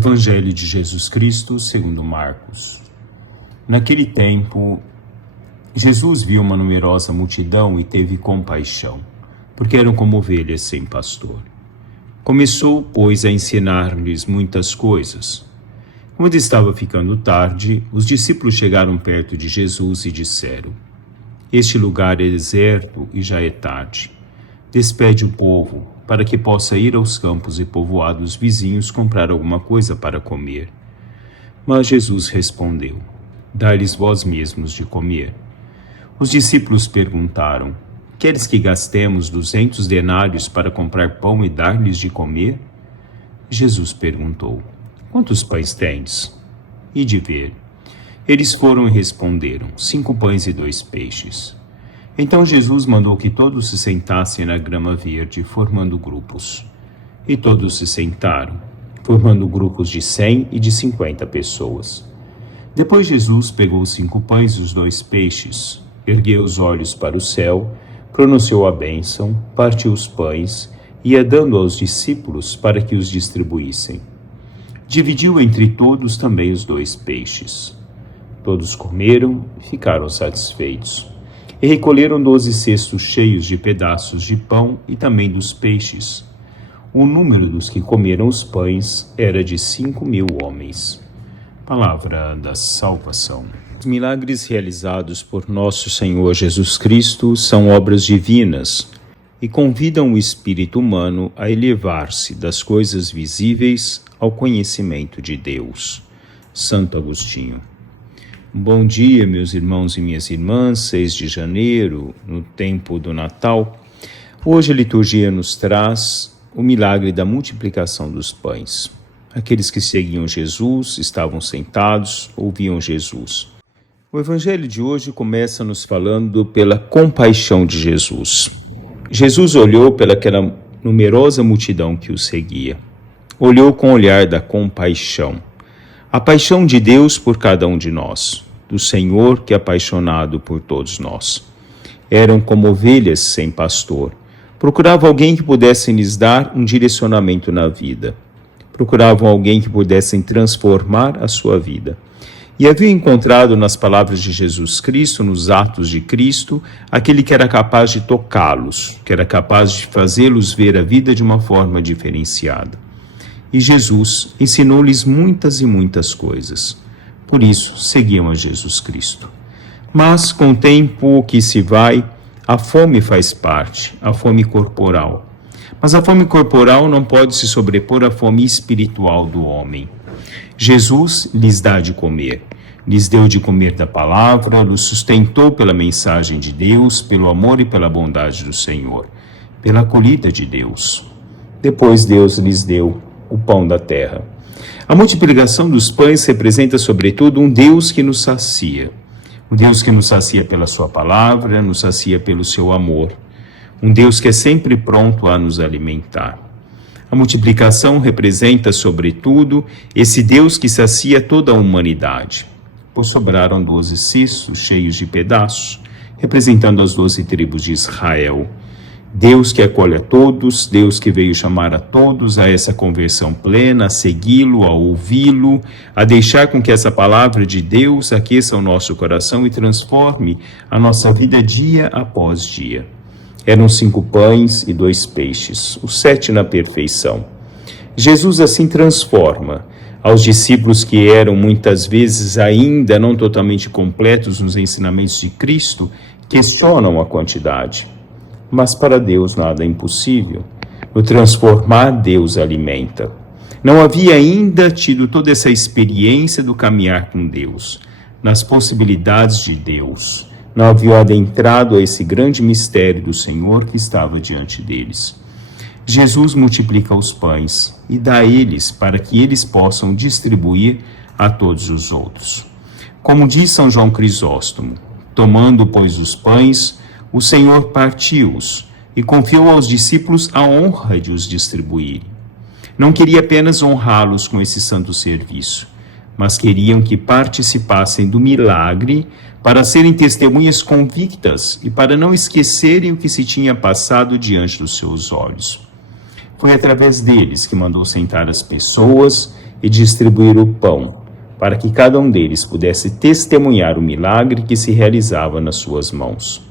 Evangelho de Jesus Cristo segundo Marcos. Naquele tempo, Jesus viu uma numerosa multidão e teve compaixão, porque eram como ovelhas sem pastor. Começou, pois, a ensinar-lhes muitas coisas. Quando estava ficando tarde, os discípulos chegaram perto de Jesus e disseram: Este lugar é deserto e já é tarde. Despede o povo, para que possa ir aos campos e povoados vizinhos comprar alguma coisa para comer. Mas Jesus respondeu: Dai-lhes vós mesmos de comer. Os discípulos perguntaram: Queres que gastemos 200 denários para comprar pão e dar-lhes de comer? Jesus perguntou: Quantos pães tendes? E de ver. Eles foram e responderam: 5 pães e 2 peixes. Então Jesus mandou que todos se sentassem na grama verde, formando grupos. E todos se sentaram, formando grupos de 100 e de 50 pessoas. Depois Jesus pegou os 5 pães e os 2 peixes, ergueu os olhos para o céu, pronunciou a bênção, partiu os pães, e ia dando aos discípulos para que os distribuíssem. Dividiu entre todos também os 2 peixes. Todos comeram e ficaram satisfeitos. E recolheram 12 cestos cheios de pedaços de pão e também dos peixes. O número dos que comeram os pães era de 5.000 homens. Palavra da salvação. Os milagres realizados por nosso Senhor Jesus Cristo são obras divinas e convidam o espírito humano a elevar-se das coisas visíveis ao conhecimento de Deus. Santo Agostinho. Bom dia, meus irmãos e minhas irmãs, 6 de janeiro, no tempo do Natal. Hoje a liturgia nos traz o milagre da multiplicação dos pães. Aqueles que seguiam Jesus estavam sentados, ouviam Jesus. O Evangelho de hoje começa nos falando pela compaixão de Jesus. Jesus olhou pelaquela numerosa multidão que o seguia. Olhou com o olhar da compaixão. A paixão de Deus por cada um de nós, do Senhor que é apaixonado por todos nós. Eram como ovelhas sem pastor. Procuravam alguém que pudesse lhes dar um direcionamento na vida. Procuravam alguém que pudesse transformar a sua vida. E haviam encontrado nas palavras de Jesus Cristo, nos atos de Cristo, aquele que era capaz de tocá-los, que era capaz de fazê-los ver a vida de uma forma diferenciada. E Jesus ensinou-lhes muitas e muitas coisas. Por isso, seguiam a Jesus Cristo. Mas, com o tempo que se vai, a fome faz parte, a fome corporal. Mas a fome corporal não pode se sobrepor à fome espiritual do homem. Jesus lhes dá de comer. Lhes deu de comer da palavra, os sustentou pela mensagem de Deus, pelo amor e pela bondade do Senhor, pela acolhida de Deus. Depois Deus lhes deu o pão da terra. A multiplicação dos pães representa, sobretudo, um Deus que nos sacia. Um Deus que nos sacia pela sua palavra, nos sacia pelo seu amor. Um Deus que é sempre pronto a nos alimentar. A multiplicação representa, sobretudo, esse Deus que sacia toda a humanidade. Pois sobraram 12 cestos cheios de pedaços, representando as 12 tribos de Israel. Deus que acolhe a todos, Deus que veio chamar a todos a essa conversão plena, a segui-lo, a ouvi-lo, a deixar com que essa palavra de Deus aqueça o nosso coração e transforme a nossa vida dia após dia. Eram 5 pães e 2 peixes, os 7 na perfeição. Jesus assim transforma aos discípulos que eram muitas vezes ainda não totalmente completos nos ensinamentos de Cristo, questionam a quantidade. Mas para Deus nada é impossível. No transformar, Deus alimenta. Não havia ainda tido toda essa experiência do caminhar com Deus, nas possibilidades de Deus. Não haviam adentrado a esse grande mistério do Senhor que estava diante deles. Jesus multiplica os pães e dá a eles para que eles possam distribuir a todos os outros. Como diz São João Crisóstomo, tomando, pois, os pães, o Senhor partiu-os e confiou aos discípulos a honra de os distribuírem. Não queria apenas honrá-los com esse santo serviço, mas queriam que participassem do milagre para serem testemunhas convictas e para não esquecerem o que se tinha passado diante dos seus olhos. Foi através deles que mandou sentar as pessoas e distribuir o pão, para que cada um deles pudesse testemunhar o milagre que se realizava nas suas mãos.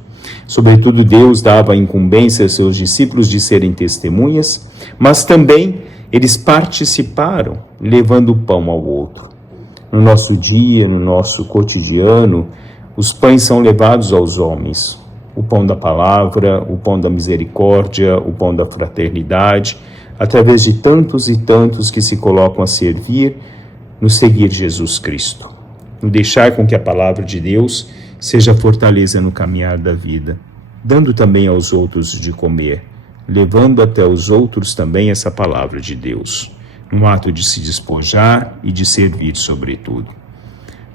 Sobretudo, Deus dava a incumbência aos seus discípulos de serem testemunhas, mas também eles participaram, levando o pão ao outro. No nosso dia, no nosso cotidiano, os pães são levados aos homens. O pão da palavra, o pão da misericórdia, o pão da fraternidade, através de tantos e tantos que se colocam a servir, no seguir Jesus Cristo. No deixar com que a palavra de Deus seja fortaleza no caminhar da vida, dando também aos outros de comer, levando até os outros também essa palavra de Deus, no ato de se despojar e de servir sobretudo.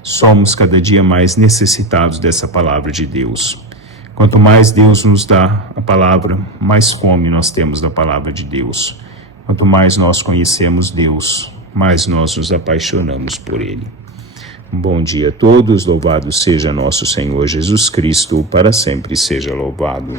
Somos cada dia mais necessitados dessa palavra de Deus. Quanto mais Deus nos dá a palavra, mais fome nós temos da palavra de Deus. Quanto mais nós conhecemos Deus, mais nós nos apaixonamos por Ele. Bom dia a todos, louvado seja nosso Senhor Jesus Cristo, para sempre seja louvado.